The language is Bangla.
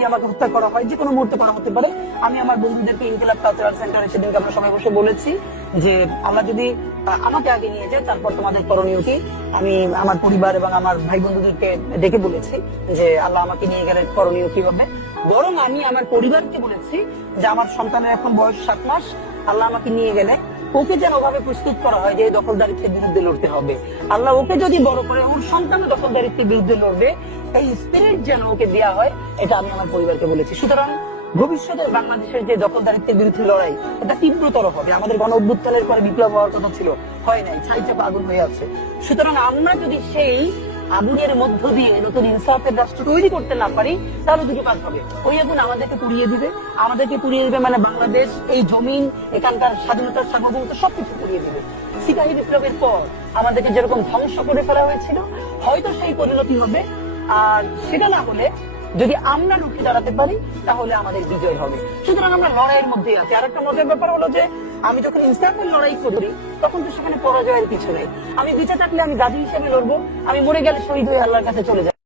যদি আমাকে হত্যা করা হয়, যে কোনো মুহূর্তে করা হতে পারে, আমি আমার বন্ধুদেরকে ইনকিলাব কালচারাল সেন্টারে সেদিনকে আমরা সবাই বসে বলেছি যে আল্লাহ যদি আমাকে আগে নিয়ে যায় তারপর তোমাদের করণীয় কি। আমি আমার পরিবার এবং আমার ভাই বন্ধুদেরকে ডেকে বলেছি যে আল্লাহ আমাকে নিয়ে গেলে করণীয় কি হবে। বরং আমি আমার পরিবারকে বলেছি যে আমার সন্তানের এখন বয়স 7 মাস, আল্লাহ আমাকে নিয়ে গেলে ওকে যেন ওভাবে প্রস্তুত করা হয় যে দখলদারিত্বের বিরুদ্ধে লড়তে হবে। আল্লাহ ওকে যদি বড় করে ওর সন্তান দখলদারিত্বের বিরুদ্ধে লড়বে, এই স্পিরিট যেন ওকে দেওয়া হয়, এটা আমি আমার পরিবারকে বলেছি। সুতরাং ভবিষ্যতে বাংলাদেশের যে দখলদারিত্বের বিরুদ্ধে লড়াই, এটা তীব্রতর হবে। আমাদের গণ অভ্যুত্থানের পরে বিপ্লব হওয়ার কথা ছিল, হয় নাই, ছাই চাপা আগুন হয়ে আছে। সুতরাং আমরা যদি সেই আগুনের মধ্য দিয়ে নতুন ইনসাফের রাষ্ট্র তৈরি করতে না পারি, তাহলে দুটো কাজ হবে। ওই আগুন আমাদেরকে পুড়িয়ে দিবে, মানে বাংলাদেশ, এই জমিন, এখানকার স্বাধীনতার সার্বভৌমত্ব সবকিছু পুড়িয়ে দিবে। সিপাহী বিপ্লবের পর আমাদেরকে যেরকম ধ্বংস করে ফেলা হয়েছিল, হয়তো সেই পরিণতি হবে। আর সেটা না হলে যদি আমরা রুখে দাঁড়াতে পারি, তাহলে আমাদের বিজয় হবে। সুতরাং আমরা লড়াইয়ের মধ্যেই আছি। আর একটা মজার ব্যাপার হলো যে আমি যখন ইনসাফের লড়াই করি, তখন তো সেখানে পরাজয়ের কিছু নেই। আমি বেঁচে থাকলে আমি গাজী হিসেবে লড়বো, আমি মরে গেলে শহীদ হয়ে আল্লাহর কাছে চলে যাবো।